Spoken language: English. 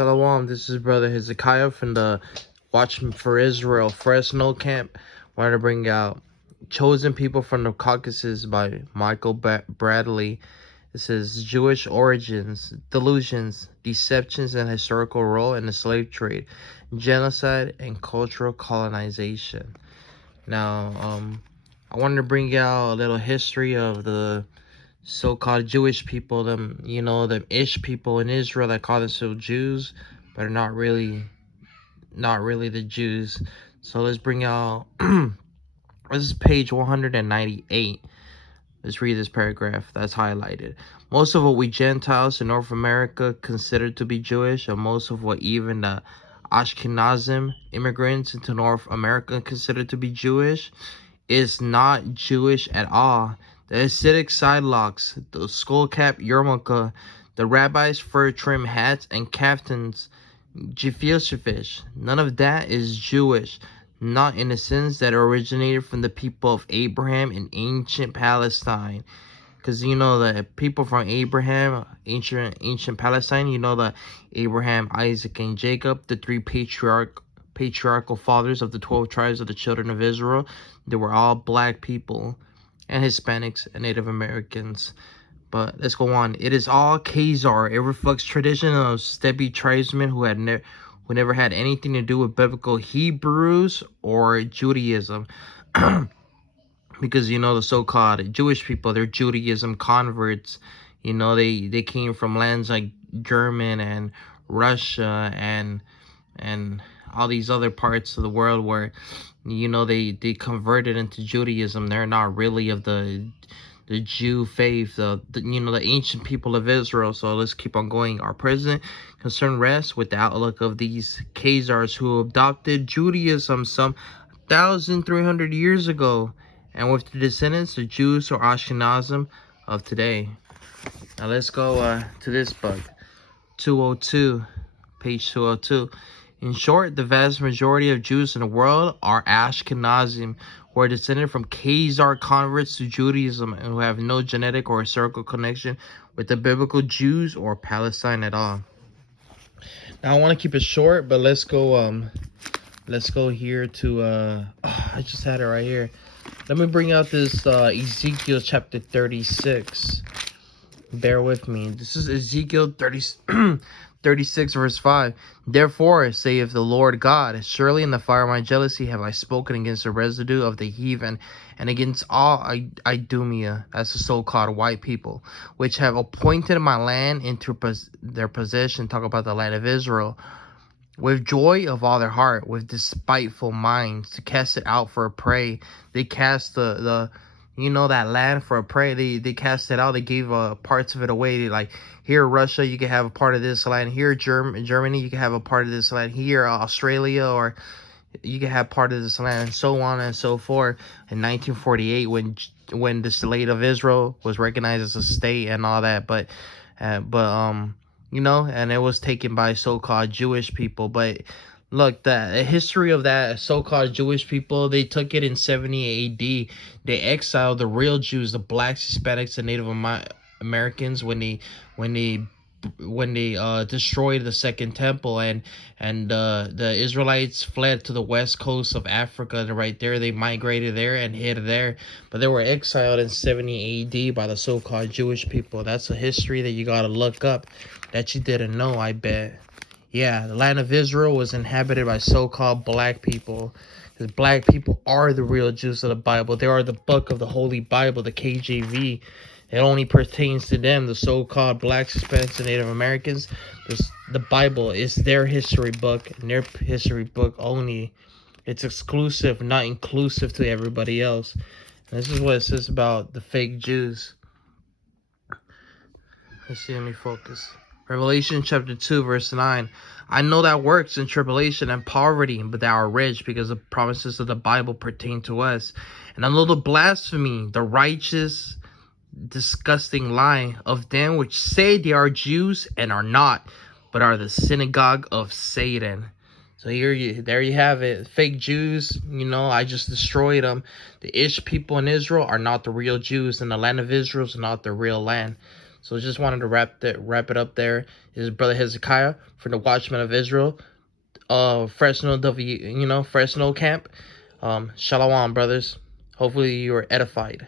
Shalom, this is Brother Hezekiah from the Watchmen for Israel Fresno camp. Wanted to bring out Chosen People from the Caucasus by Michael Bradley. It says Jewish origins, delusions, deceptions, and historical role in the slave trade, genocide, and cultural colonization. Now, I wanted to bring out a little history of the so-called Jewish people, them ish people in Israel that call themselves Jews, but are not really the Jews. So let's bring out this is page 198. Let's read this paragraph that's highlighted. Most of what we Gentiles in North America consider to be Jewish, and most of what even the Ashkenazim immigrants into North America consider to be Jewish is not Jewish at all. The Hasidic sidelocks, the skullcap yarmulke, the rabbis' fur trim hats and kaftans, gefilte, none of that is Jewish, not in the sense that it originated from the people of Abraham in ancient Palestine. Because the people from Abraham, ancient Palestine, the Abraham, Isaac, and Jacob, the three patriarchal fathers of the 12 tribes of the children of Israel, they were all black people and Hispanics and Native Americans. But let's go on. It is all Khazar. It reflects tradition of steppe tribesmen who never had anything to do with biblical Hebrews or Judaism. Because the so-called Jewish people, they're Judaism converts. They came from lands like German and Russia and all these other parts of the world where they converted into Judaism. They're not really of the Jew faith, the ancient people of Israel. So let's keep on going. Our present concern rests with the outlook of these Khazars who adopted Judaism some 1,300 years ago, and with the descendants of Jews or Ashkenazim of today. Now let's go to this book, 202, page 202. In short, the vast majority of Jews in the world are Ashkenazim, who are descended from Khazar converts to Judaism and who have no genetic or historical connection with the biblical Jews or Palestine at all. Now I want to keep it short, but let's go here to I just had it right here. Let me bring out this Ezekiel chapter 36. Bear with me. This is Ezekiel 36 verse 5. Therefore, saith the Lord God, surely in the fire of my jealousy have I spoken against the residue of the heathen, and against all Idumea, that's the so-called white people, which have appointed my land into their possession. Talk about the land of Israel. With joy of all their heart, with despiteful minds, to cast it out for a prey. They cast that land for a prey. They cast it out. They gave parts of it away. Like, here Russia, you can have a part of this land. Here Germany, you can have a part of this land. Here Australia, or you can have part of this land, and so on and so forth. In 1948, when the state of Israel was recognized as a state and all that, and it was taken by so-called Jewish people. But look, the history of that so-called Jewish people, they took it in 70 AD. They exiled the real Jews, the blacks, Hispanics, and Native Americans when they destroyed the Second Temple, and the Israelites fled to the west coast of Africa, and right there they migrated there and hid there. But they were exiled in 70 AD by the so-called Jewish people. That's a history that you gotta look up that you didn't know, I bet. Yeah, the land of Israel was inhabited by so-called black people. Because black people are the real Jews of the Bible. They are the book of the Holy Bible, the KJV. It only pertains to them, the so-called blacks, Hispanics, and Native Americans. The Bible is their history book, and their history book only. It's exclusive, not inclusive to everybody else. And this is what it says about the fake Jews. Let's see, let me focus. Revelation chapter 2, verse 9. I know that works in tribulation and poverty, but thou art rich, because the promises of the Bible pertain to us. And I know the blasphemy, the righteous, disgusting lie of them which say they are Jews and are not, but are the synagogue of Satan. So there you have it. Fake Jews, I just destroyed them. The Ish people in Israel are not the real Jews, and the land of Israel is not the real land. So just wanted to wrap it up there. This is Brother Hezekiah from the Watchmen of Israel, Fresno Fresno camp. Shalom, brothers. Hopefully you are edified.